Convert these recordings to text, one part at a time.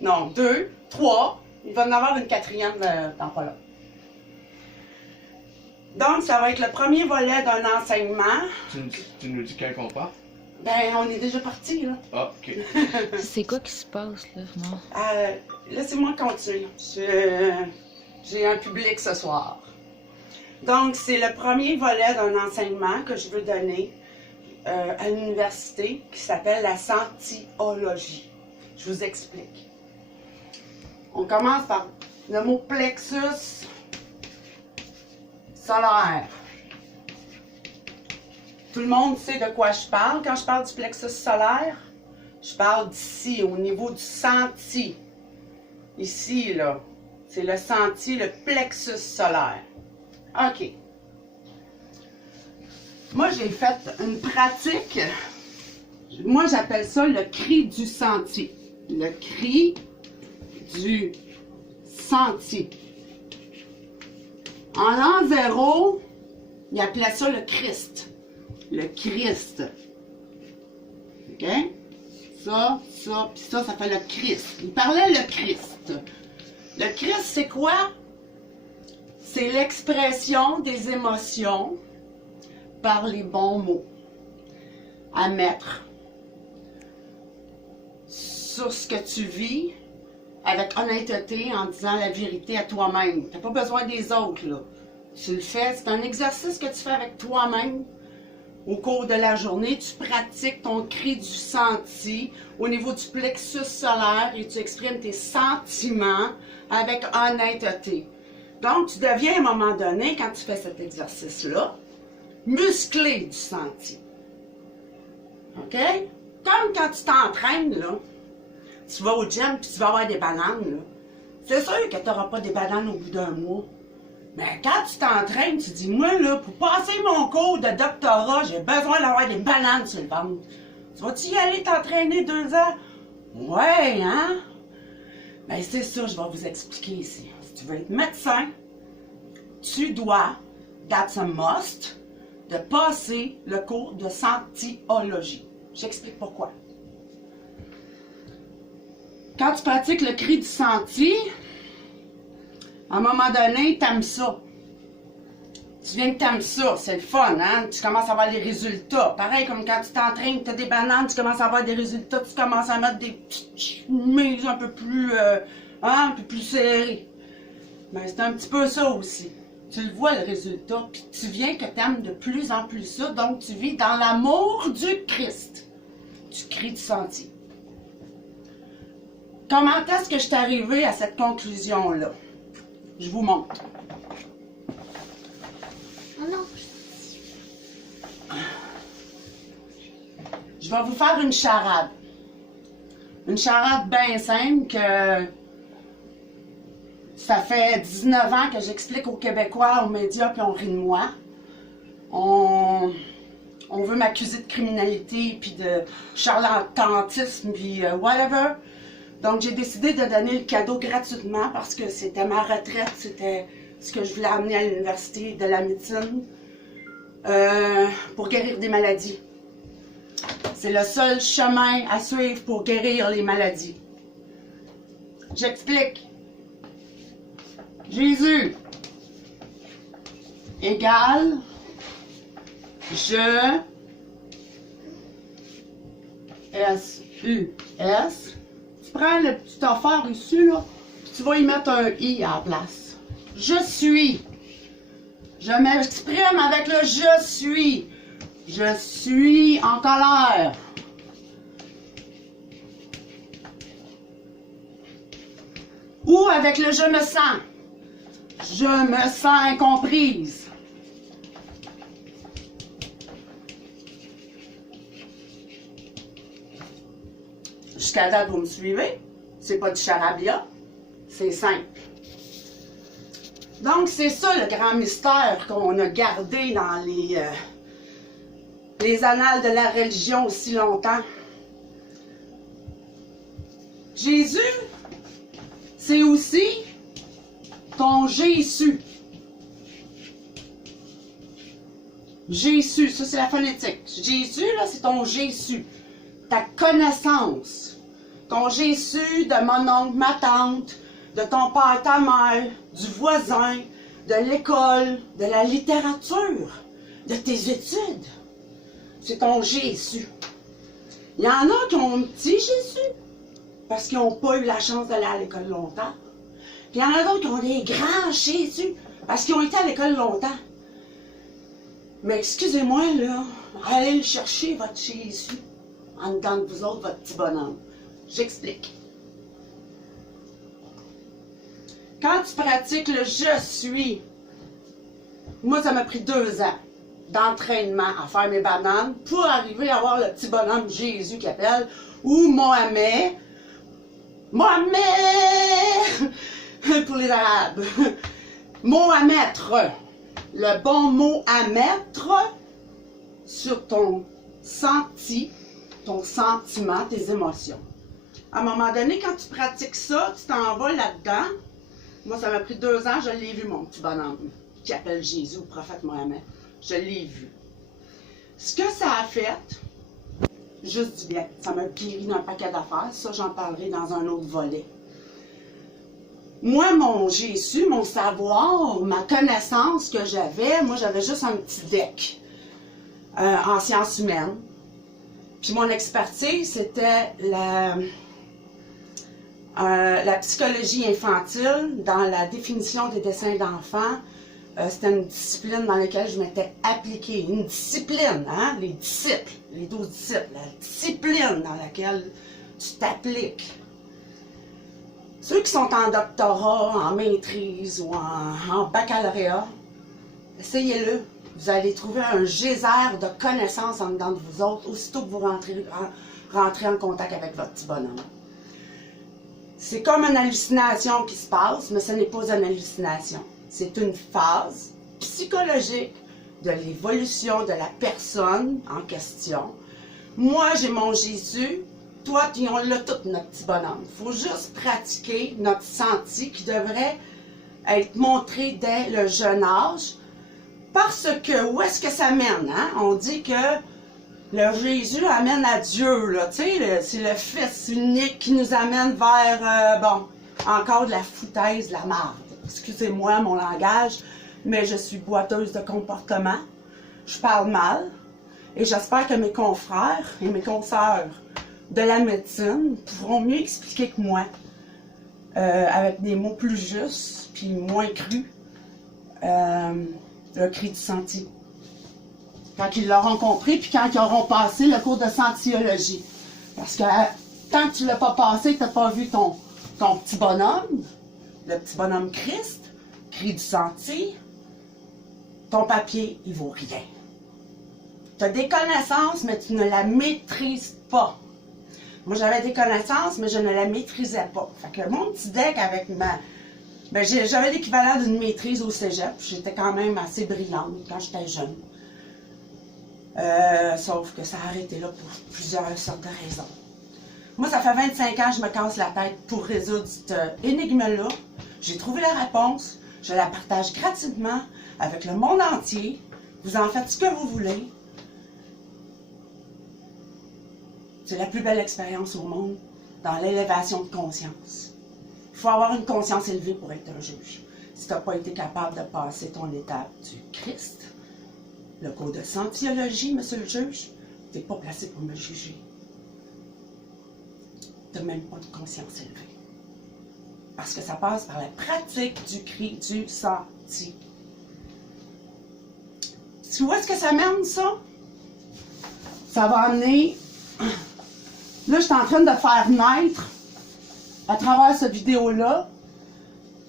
Non, 2, 3. Il va en avoir une quatrième dans pas long. Donc, ça va être le premier volet d'un enseignement. Tu nous dis quand on part? Ben, on est déjà parti, là. Ah, ok. C'est quoi qui se passe, là? Non. Laissez-moi continuer. J'ai un public ce soir. Donc, c'est le premier volet d'un enseignement que je veux donner à l'université qui s'appelle la sentiologie. Je vous explique. On commence par le mot plexus solaire. Tout le monde sait de quoi je parle quand je parle du plexus solaire? Je parle d'ici, au niveau du senti. Ici, là, c'est le senti, le plexus solaire. OK. Moi, j'ai fait une pratique. Moi, j'appelle ça le cri du senti. Le cri du senti. En l'an 0, il appelait ça le Christ. Le Christ. OK? Ça, puis ça fait le Christ. Il parlait le Christ. Le Christ, c'est quoi? C'est l'expression des émotions par les bons mots à mettre sur ce que tu vis avec honnêteté en disant la vérité à toi-même. Tu n'as pas besoin des autres, là. Tu le fais, c'est un exercice que tu fais avec toi-même. Au cours de la journée, tu pratiques ton cri du senti au niveau du plexus solaire et tu exprimes tes sentiments avec honnêteté. Donc, tu deviens à un moment donné, quand tu fais cet exercice-là, musclé du senti. OK? Comme quand tu t'entraînes, là, tu vas au gym puis tu vas avoir des bananes, là. C'est sûr que tu n'auras pas des bananes au bout d'un mois. Mais quand tu t'entraînes, tu dis, moi, là, pour passer mon cours de doctorat, j'ai besoin d'avoir des bananes sur le ventre. Tu vas-tu y aller t'entraîner 2 ans? Ouais, hein? Ben, c'est ça, je vais vous expliquer ici. Si tu veux être médecin, tu dois, that's a must, de passer le cours de sentiologie. J'explique pourquoi. Quand tu pratiques le cri du senti, à un moment donné, t'aimes ça. Tu viens que t'aimes ça, c'est le fun, hein? Tu commences à avoir les résultats. Pareil comme quand tu t'entraînes, tu as des bananes, tu commences à avoir des résultats, tu commences à mettre des petites chemises un peu plus serrées. Mais c'est un petit peu ça aussi. Tu le vois, le résultat, puis tu viens que t'aimes de plus en plus ça, donc tu vis dans l'amour du Christ. Du cri du senti. Comment est-ce que je suis arrivée à cette conclusion-là? Je vous montre. Oh non. Je vais vous faire une charade. Une charade bien simple que ça fait 19 ans que j'explique aux Québécois, aux médias, puis on rit de moi. On veut m'accuser de criminalité, puis de charlatanisme, puis whatever. Donc, j'ai décidé de donner le cadeau gratuitement parce que c'était ma retraite, c'était ce que je voulais amener à l'université de la médecine pour guérir des maladies. C'est le seul chemin à suivre pour guérir les maladies. J'explique. Jésus égale je S-U-S. Tu prends le petit affaire ici, là, puis tu vas y mettre un I à la place. Je suis. Je m'exprime avec le je suis. Je suis en colère. Ou avec le je me sens. Je me sens incomprise. Jusqu'à date, vous me suivez? C'est pas du charabia. C'est simple. Donc, c'est ça le grand mystère qu'on a gardé dans les annales de la religion aussi longtemps. Jésus, c'est aussi ton Jésus. Jésus, ça c'est la phonétique. Jésus, là, c'est ton Jésus. Ta connaissance. ton Jésus de mon oncle, ma tante, de ton père, ta mère, du voisin, de l'école, de la littérature, de tes études. C'est ton Jésus. Il y en a qui ont un petit Jésus, parce qu'ils n'ont pas eu la chance d'aller à l'école longtemps. Puis il y en a d'autres qui ont des grands Jésus, parce qu'ils ont été à l'école longtemps. Mais excusez-moi, là, allez le chercher, votre Jésus, en dedans de vous autres, votre petit bonhomme. J'explique. Quand tu pratiques le « je suis », moi, ça m'a pris 2 ans d'entraînement à faire mes bananes pour arriver à avoir le petit bonhomme Jésus qui appelle, ou Mohamed. Mohamed! Pour les Arabes. Mot à mettre. Le bon mot à mettre sur ton senti, ton sentiment, tes émotions. À un moment donné, quand tu pratiques ça, tu t'en vas là-dedans. Moi, ça m'a pris 2 ans, je l'ai vu, mon petit bonhomme, qui appelle Jésus, le prophète Mohamed. Je l'ai vu. Ce que ça a fait, juste du bien, ça m'a guéri d'un paquet d'affaires. Ça, j'en parlerai dans un autre volet. Moi, mon Jésus, mon savoir, ma connaissance que j'avais, moi, j'avais juste un petit deck en sciences humaines. Puis mon expertise, c'était la psychologie infantile. Dans la définition des dessins d'enfants, c'était une discipline dans laquelle je m'étais appliquée. Une discipline, hein? Les disciples, les 12 disciples, la discipline dans laquelle tu t'appliques. Ceux qui sont en doctorat, en maîtrise ou en baccalauréat, essayez-le. Vous allez trouver un geyser de connaissances en dedans de vous autres, aussitôt que vous rentrez en contact avec votre petit bonhomme. C'est comme une hallucination qui se passe, mais ce n'est pas une hallucination. C'est une phase psychologique de l'évolution de la personne en question. Moi, j'ai mon Jésus. Toi, on l'a tout, notre petit bonhomme. Il faut juste pratiquer notre senti qui devrait être montré dès le jeune âge. Parce que, où est-ce que ça mène? Hein? On dit que le Jésus amène à Dieu. Là, c'est le Fils unique qui nous amène vers, encore de la foutaise, de la marde. Excusez-moi mon langage, mais je suis boiteuse de comportement. Je parle mal. Et j'espère que mes confrères et mes consoeurs de la médecine pourront mieux expliquer que moi, avec des mots plus justes, puis moins crus, le cri du senti. Quand ils l'auront compris, puis quand ils auront passé le cours de sentiologie. Parce que tant que tu ne l'as pas passé, tu n'as pas vu ton petit bonhomme, le petit bonhomme Christ, cri du senti, ton papier, il vaut rien. Tu as des connaissances, mais tu ne la maîtrises pas. Moi, j'avais des connaissances, mais je ne la maîtrisais pas. Fait que mon petit deck avec j'avais l'équivalent d'une maîtrise au cégep. J'étais quand même assez brillante quand j'étais jeune. Sauf que ça a arrêté là pour plusieurs sortes de raisons. Moi, ça fait 25 ans que je me casse la tête pour résoudre cette énigme-là. J'ai trouvé la réponse. Je la partage gratuitement avec le monde entier. Vous en faites ce que vous voulez. C'est la plus belle expérience au monde dans l'élévation de conscience. Il faut avoir une conscience élevée pour être un juge. Si tu n'as pas été capable de passer ton étape du Christ, le cours de sentiologie, monsieur le juge, tu n'es pas placé pour me juger. Tu n'as même pas de conscience élevée. Parce que ça passe par la pratique du cri du senti. Où est-ce que ça mène, ça? Ça va amener... Là, je suis en train de faire naître, à travers cette vidéo-là,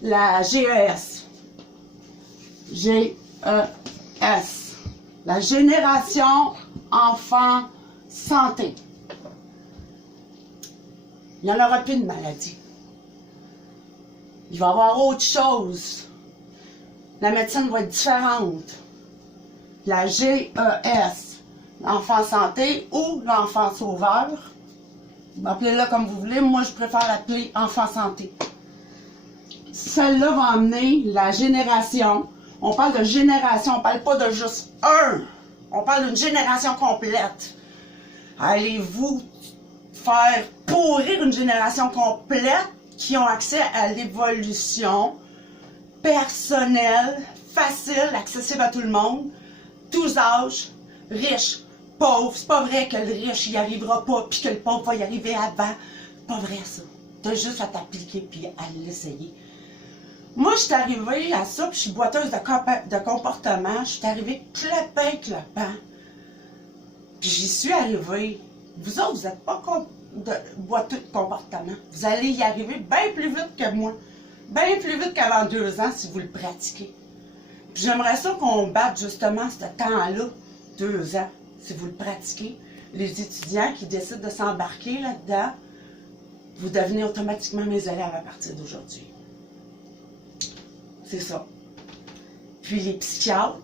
la GES. GES. La Génération Enfant Santé. Il n'y en aura plus de maladie. Il va y avoir autre chose. La médecine va être différente. La GES, l'enfant santé ou l'enfant sauveur. Appelez-le comme vous voulez. Moi, je préfère l'appeler enfant santé. Celle-là va amener la génération. On parle de génération, on ne parle pas de juste un. On parle d'une génération complète. Allez-vous faire pourrir une génération complète qui ont accès à l'évolution personnelle, facile, accessible à tout le monde, tous âges, riches, pauvres. C'est pas vrai que le riche y arrivera pas puis que le pauvre va y arriver avant. Pas vrai ça. T'as juste à t'appliquer puis à l'essayer. Moi, je suis arrivée à ça, puis je suis boiteuse de comportement. Je suis arrivée clopin. Puis j'y suis arrivée. Vous autres, vous n'êtes pas boiteux de comportement. Vous allez y arriver bien plus vite que moi. Bien plus vite qu'avant 2 ans si vous le pratiquez. Puis j'aimerais ça qu'on batte justement ce temps-là, 2 ans, si vous le pratiquez. Les étudiants qui décident de s'embarquer là-dedans, vous devenez automatiquement mes élèves à partir d'aujourd'hui. C'est ça. Puis les psychiatres,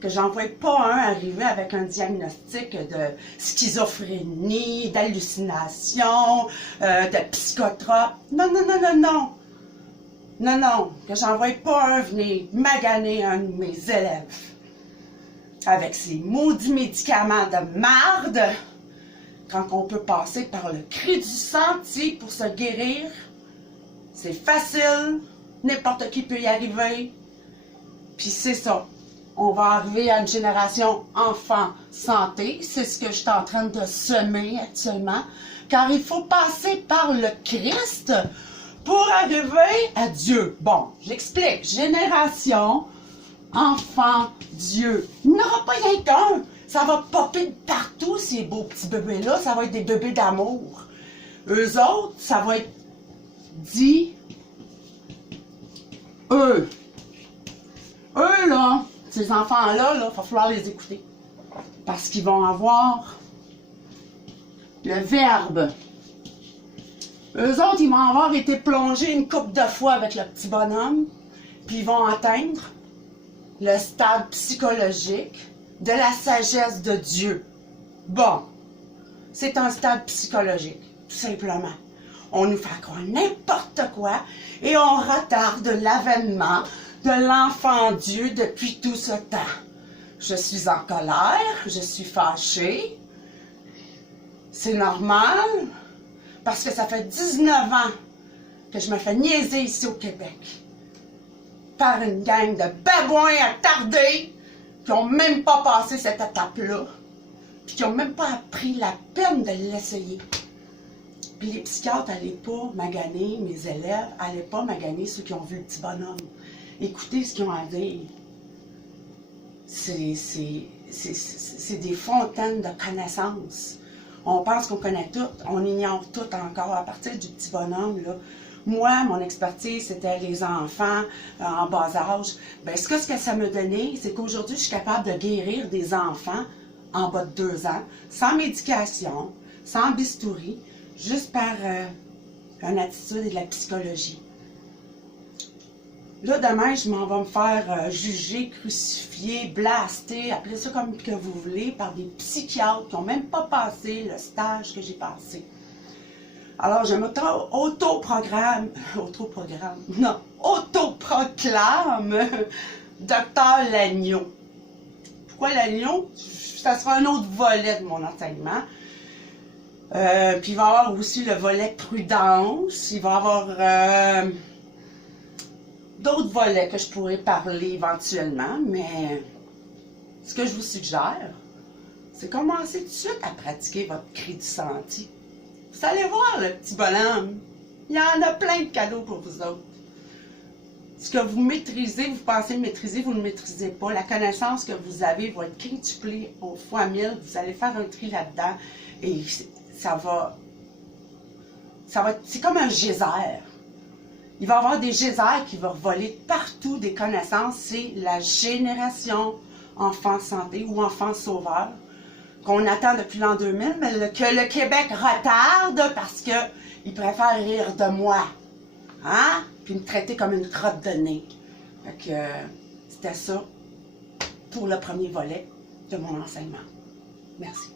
que j'en vois pas un arriver avec un diagnostic de schizophrénie, d'hallucination, de psychotrope. Non. Non, que j'en vois pas un venir maganer un de mes élèves avec ces maudits médicaments de marde quand on peut passer par le cri du sentier pour se guérir. C'est facile. N'importe qui peut y arriver. Puis c'est ça. On va arriver à une génération enfant santé. C'est ce que je suis en train de semer actuellement. Car il faut passer par le Christ pour arriver à Dieu. Bon, j'explique. Génération, enfant, Dieu. Il n'y en aura pas rien qu'un. Ça va popper de partout, ces beaux petits bébés-là. Ça va être des bébés d'amour. Eux autres, ça va être dit... Eux, là, ces enfants-là, il va falloir les écouter. Parce qu'ils vont avoir le verbe. Eux autres, ils vont avoir été plongés une couple de fois avec le petit bonhomme, puis ils vont atteindre le stade psychologique de la sagesse de Dieu. Bon, c'est un stade psychologique, tout simplement. On nous fait croire n'importe quoi et on retarde l'avènement de l'enfant Dieu depuis tout ce temps. Je suis en colère, je suis fâchée. C'est normal parce que ça fait 19 ans que je me fais niaiser ici au Québec par une gang de babouins attardés qui n'ont même pas passé cette étape-là puis qui n'ont même pas pris la peine de l'essayer. Puis les psychiatres n'allaient pas maganer mes élèves, n'allaient pas maganer ceux qui ont vu le petit bonhomme. Écoutez ce qu'ils ont à dire. C'est des fontaines de connaissances. On pense qu'on connaît tout, on ignore tout encore. À partir du petit bonhomme, là, moi, mon expertise, c'était les enfants en bas âge. Bien, ce que ça me donnait, c'est qu'aujourd'hui, je suis capable de guérir des enfants en bas de 2 ans, sans médication, sans bistouri, juste par une attitude et de la psychologie. Là, demain, je m'en vais me faire juger, crucifier, blaster, appelez ça comme que vous voulez, par des psychiatres qui n'ont même pas passé le stage que j'ai passé. Alors, je m'autoproclame Docteur Lagneau. Pourquoi Lagneau? Ça sera un autre volet de mon enseignement. Puis il va y avoir aussi le volet prudence. Il va y avoir d'autres volets que je pourrais parler éventuellement. Mais ce que je vous suggère, c'est commencer tout de suite à pratiquer votre cri du sentier. Vous allez voir le petit bonhomme. Il y en a plein de cadeaux pour vous autres. Ce que vous maîtrisez, vous pensez maîtriser, vous ne maîtrisez pas. La connaissance que vous avez va être quintuplée au fois 1000. Vous allez faire un tri là-dedans et ça va être, c'est comme un geyser. Il va y avoir des geysers qui vont voler partout des connaissances. C'est la génération enfant santé ou enfant sauveur qu'on attend depuis l'an 2000, mais que le Québec retarde parce qu'il préfère rire de moi. Hein? Puis me traiter comme une crotte de nez. Fait que c'était ça pour le premier volet de mon enseignement. Merci.